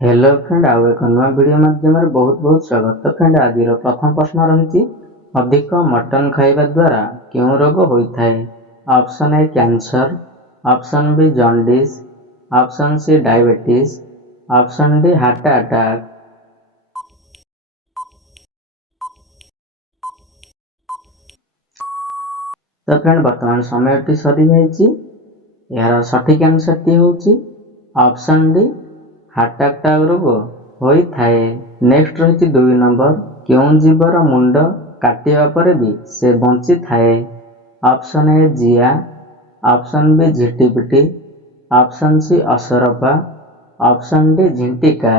Hello friend आउ एक नुआ वीडियो माध्यम बहुत बहुत स्वागत। तो फ्रेंड आज प्रथम प्रश्न रही अधिक मटन खाइबा द्वारा क्यों रोग होता है। Option A cancer, option B jaundice, option C diabetes, option D heart attack. तो फ्रेंड वर्तमान समय सरी जाइए। यार सठिक आंसर टी होची ऑप्शन डी हार्ट अटैक रोग होता है। नेक्स्ट रही 2 नंबर क्यों जीवर मुंड काटिया पर भी से बंची थाए। ऑप्शन ए जिया, ऑप्शन बी झिटिपिटी, ऑप्शन सी असरपा, ऑप्शन डी झिंटिका।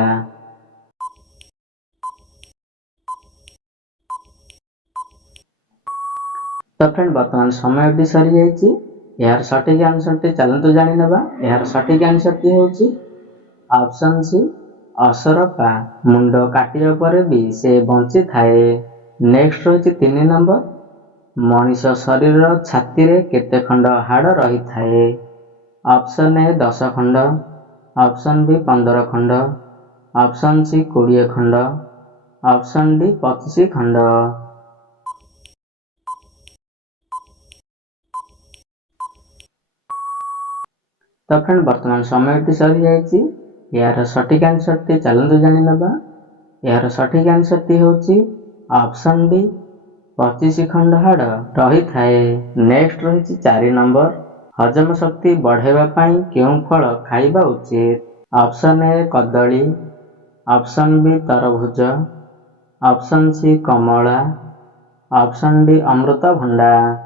तो फ्रेंड वर्तमान समय सरी जाइए। यार सठिक आंसर टी चलतु जानी नेबा। यार सठिक आंसर टी होची ऑप्शन सी असरपा मुंड काटिया पर भी से बंची थाए। नेक्स्ट रही 3 नंबर मनीष शरीर छाती रे केते खंड हाड़ रही थाए। ऑप्शन ए 10 खंड, ऑप्शन बी 15 खंड, ऑप्शन सी 20 खंड, ऑप्शन डी 25 खंड। तो फ्रेंड वर्तमान समय सरी जाइए। यार सठिक आंसर टी चलतु जानी नेबा। यार सठिक आंसर टी होची ऑप्शन डी 25 खंड हाड़ रही थाए। नेक्स्ट रही 4 नंबर हजम शक्ति बढ़ावा पाई क्यों फल खाइबा उचित। ऑप्शन ए कदली, ऑप्शन बी तरभुज, ऑप्शन सी कमला, ऑप्शन डी अमृतभंडा।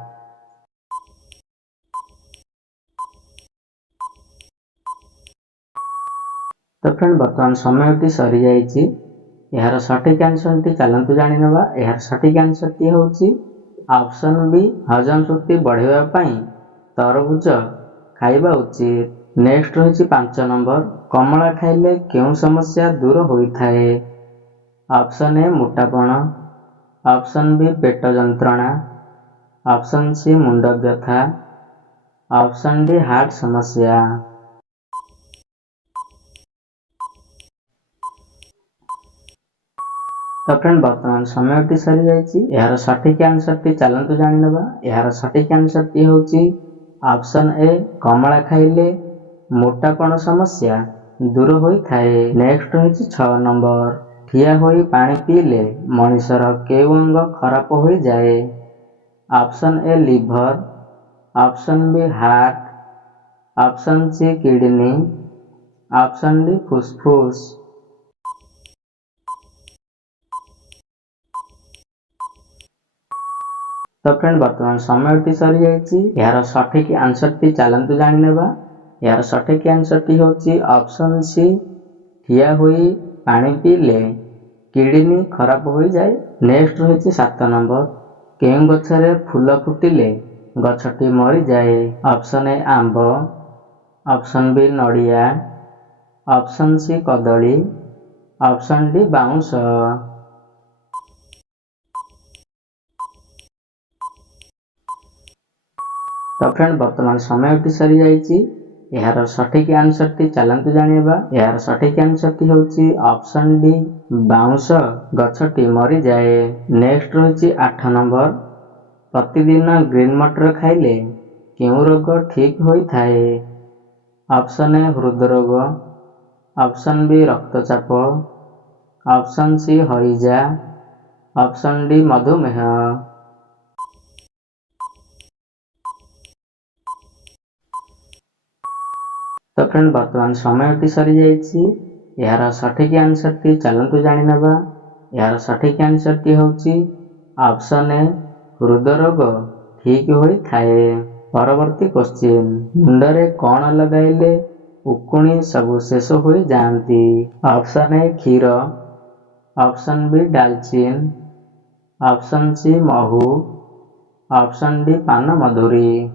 तो फ्रेंड वर्तमान समय सरी जाइए। यार सठिक आंसर टी चलतु जानी नेबा। यार सठिक आंसर टी होची ऑप्शन बी हजम शक्ति बढ़ावा पाई तरभुज खाइबा उचित। नेक्स्ट रही 5 नंबर कमला खाइले क्यों समस्या दूर होता है। ऑप्शन ए मोटापण, ऑप्शन बी पेट जंत्रणा, ऑप्शन सी मुंड व्यथा, ऑप्शन डी हार्ट समस्या। तो फ्रेंड वर्तमान समय सरी जाइए। यार सठिक आंसर टी चलतु जानी नेबा। यार सठिक आंसर टी होची ऑप्शन ए कमला खाइले मोटापण समस्या दूर होता है। नेक्स्ट रही 6 नंबर ठिया होई पानी पीले मनीषर केउ अंग खराब हो जाए। Option A liver, option B heart, option C kidney, option D फुसफुस। तो फ्रेंड वर्तमान समय सरी जाइए। यार सठिक आंसर टी चलतु जानी नेबा। यार सठिक आंसर टी होची ऑप्शन सी ठिया होई पानी पीले किडनी खराब हो जाए। नेक्स्ट रही 7 नंबर केउं गछरे फूल फुटिले गछटी मरी जाए। ऑप्शन ए आंब, ऑप्शन बी नड़िया, ऑप्शन सी कदली, ऑप्शन डी बाउंस। तो फ्रेंड वर्तमान समय सरी जाइए। यार सठिक आंसर टी चलतु जानिबा। यार सठिक आंसर टी होची ऑप्शन डी बाउंस गछटी मरी जाए। नेक्स्ट रही 8 नंबर प्रतिदिन ग्रीन मटर खाइले क्यों रोग ठीक होता है। ऑप्शन ए हृदरोग, ऑप्शन बी रक्तचाप, ऑप्शन सी हईजा, ऑप्शन डी मधुमेह। तो फ्रेंड वर्तमान समय सरी जाइए। यार सठिक आंसर टी चलतु जानी नेबा। यार सठिक आंसर टी होची ऑप्शन ए हृदरोग ठीक होता है। परवर्ती क्वेश्चन मुंडरे कौन लगाइले उकुणी सब शेष हो जाती। ऑप्शन ए क्षीर, ऑप्शन बी डालचीन, ऑप्शन सी महू, ऑप्शन डी पान मधुरी।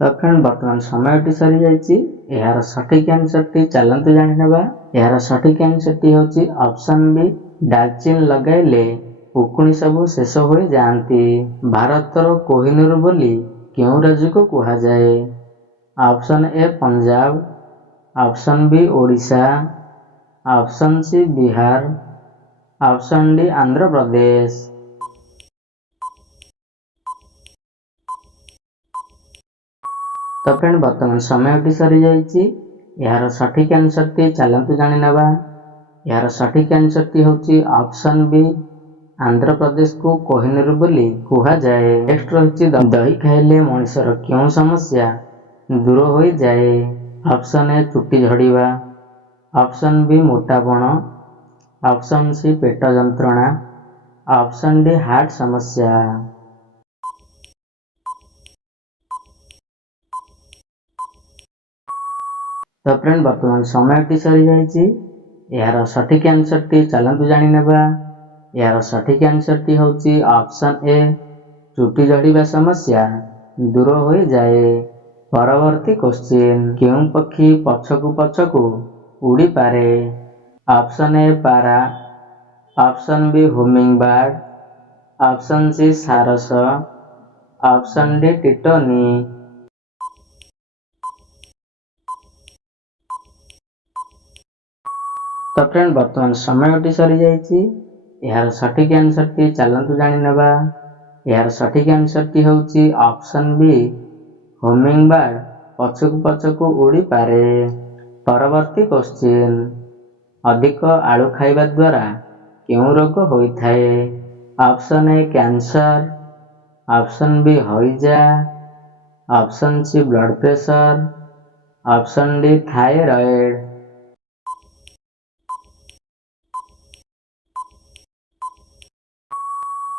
तो फ्रेंड वर्तमान समय सरी जाइए। यार सठिक आंसर टी चलतु जानी नेबा। यार सठिक आंसर टी होची ऑप्शन बी डालचीन लगाइले उकुणी सब शेष हो जाती। भारतर कोहिनूर बोली କେଉଁ ରାଜ୍ୟକୁ କୁହାଯାଏ? Option A Punjab, option B Odisha, option C Bihar, option D Andhra Pradesh. ତ ଫ୍ରେଣ୍ଡ ବର୍ତ୍ତମାନ ସମୟଟି ସରିଯାଇଛି। ଏହାର ସଠିକ୍ ଆନ୍ସରଟି ଚାଲନ୍ତୁ ଜାଣିନେବା। ଏହାର ସଠିକ୍ ଆନ୍ସରଟି ହେଉଛି ଅପସନ୍ ବି, ଆନ୍ଧ୍ରପ୍ରଦେଶକୁ କୋହିନୂର ବୋଲି କୁହାଯାଏ। ନେକ୍ସଟ ରହିଛି ଦହି ଖାଇଲେ ମଣିଷର କେଉଁ ସମସ୍ୟା ଦୂର ହୋଇଯାଏ? ଅପସନ୍ ଏ ଚୁଟି ଝଡ଼ିବା, ଅପସନ୍ ବି ମୋଟାପଣ, ଅପସନ୍ ସି ପେଟ ଯନ୍ତ୍ରଣା, ଅପସନ୍ ଡି ହାର୍ଟ ସମସ୍ୟା। ତ ଫ୍ରେଣ୍ଡ ବର୍ତ୍ତମାନ ସମୟଟି ସରିଯାଇଛି। ଏହାର ସଠିକ୍ ଆନ୍ସରଟି ଚାଲନ୍ତୁ ଜାଣିନେବା। ଏହାର ସଠିକ୍ ଆନ୍ସରଟି ହେଉଛି ଅପସନ୍ ଏ ଚୁଟି ଝଡ଼ିବା ସମସ୍ୟା ଦୂର ହୋଇଯାଏ। ପରବର୍ତ୍ତୀ କ୍ୱେଶ୍ଚିନ୍, କେଉଁ ପକ୍ଷୀ ପଛକୁ ପଛକୁ ଉଡ଼ିପାରେ? ଅପସନ୍ ଏ ପାରା, option B humming bird, option C ସାରସ, ଅପସନ୍ ଡି ଟିଟୋନି। ତ ଫ୍ରେଣ୍ଡ ବର୍ତ୍ତମାନ ସମୟଟି ସରିଯାଇଛି। ଏହାର ସଠିକ୍ ଆନ୍ସରଟି ଚାଲନ୍ତୁ ଜାଣିନେବା। ଏହାର ସଠିକ୍ ଆନ୍ସରଟି ହେଉଛି ଅପସନ୍ ବି, ହୁମିଂ ବାର୍ଡ ପଛକୁ ପଛକୁ ଉଡ଼ିପାରେ। ପରବର୍ତ୍ତୀ କ୍ୱେଶ୍ଚିନ୍, ଅଧିକ ଆଳୁ ଖାଇବା ଦ୍ୱାରା କେଉଁ ରୋଗ ହୋଇଥାଏ? Option A cancer, option B ହଇଜା, option C blood pressure, option D thyroid.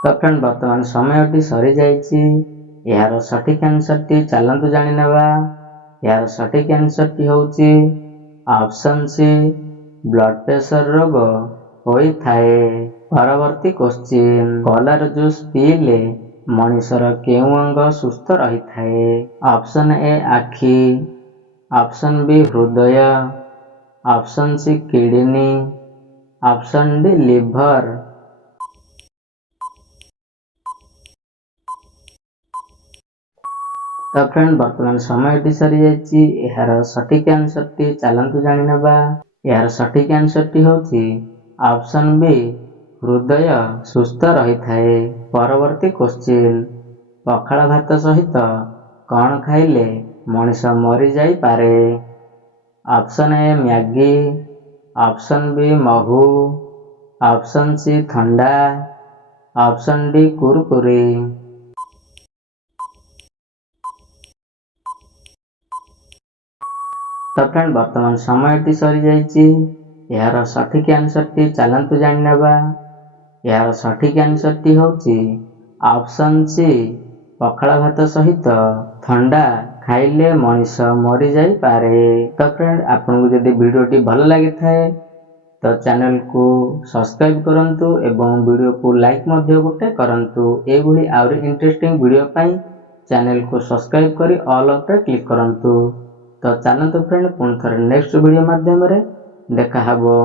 ତ ଫ୍ରେଣ୍ଡ ବର୍ତ୍ତମାନ ସମୟଟି ସରିଯାଇଛି। ଏହାର ସଠିକ୍ ଆନ୍ସରଟି ଚାଲନ୍ତୁ ଜାଣିନେବା। ଏହାର ସଠିକ୍ ଆନ୍ସରଟି ହେଉଛି ଅପସନ୍ ସି, ବ୍ଲଡ୍ ପ୍ରେସର ରୋଗ ହୋଇଥାଏ। ପରବର୍ତ୍ତୀ କ୍ୱେଶ୍ଚିନ୍, କଲାର ଜୁସ୍ ପିଇଲେ ମଣିଷର କେଉଁ ଅଙ୍ଗ ସୁସ୍ଥ ରହିଥାଏ? ଅପସନ୍ ଏ ଆଖି, ଅପସନ୍ ବି ହୃଦୟ, option C kidney, option D liver. ତ ଫ୍ରେଣ୍ଡ ବର୍ତ୍ତମାନ ସମୟଟି ସରିଯାଇଛି। ଏହାର ସଠିକ୍ ଆନ୍ସରଟି ଚାଲନ୍ତୁ ଜାଣିନେବା। ଏହାର ସଠିକ୍ ଆନ୍ସରଟି ହେଉଛି ଅପସନ୍ ବି, ହୃଦୟ ସୁସ୍ଥ ରହିଥାଏ। ପରବର୍ତ୍ତୀ କ୍ୱେଶ୍ଚିନ୍, ପଖାଳ ଭାତ ସହିତ କ'ଣ ଖାଇଲେ ମଣିଷ ମରିଯାଇପାରେ? Option A Maggi, option B ମହୁ, ଅପସନ୍ ସି ଥଣ୍ଡା, ଅପସନ୍ ଡି କୁରକୁରି। ତ ଫ୍ରେଣ୍ଡ ବର୍ତ୍ତମାନ ସମୟଟି ସରିଯାଇଛି। ଏହାର ସଠିକ୍ ଆନ୍ସରଟି ଚାଲନ୍ତୁ ଜାଣିନେବା। ଏହାର ସଠିକ୍ ଆନ୍ସରଟି ହେଉଛି ଅପସନ୍ ସି, ପଖାଳ ଭାତ ସହିତ ଥଣ୍ଡା ଖାଇଲେ ମଣିଷ ମରିଯାଇପାରେ। ତ ଫ୍ରେଣ୍ଡ ଆପଣଙ୍କୁ ଯଦି ଭିଡ଼ିଓଟି ଭଲ ଲାଗିଥାଏ ତ ଚ୍ୟାନେଲକୁ ସବସ୍କ୍ରାଇବ୍ କରନ୍ତୁ ଏବଂ ଭିଡ଼ିଓକୁ ଲାଇକ୍ ମଧ୍ୟ ଗୋଟେ କରନ୍ତୁ। ଏଭଳି ଆହୁରି ଇଣ୍ଟରେଷ୍ଟିଂ ଭିଡ଼ିଓ ପାଇଁ ଚ୍ୟାନେଲକୁ ସବସ୍କ୍ରାଇବ୍ କରି ଅଲ୍ ଉପରେ କ୍ଲିକ୍ କରନ୍ତୁ। ତ ଚାଲନ୍ତୁ ଫ୍ରେଣ୍ଡ ପୁଣି ଥରେ ନେକ୍ସଟ ଭିଡ଼ିଓ ମାଧ୍ୟମରେ ଦେଖାହେବ।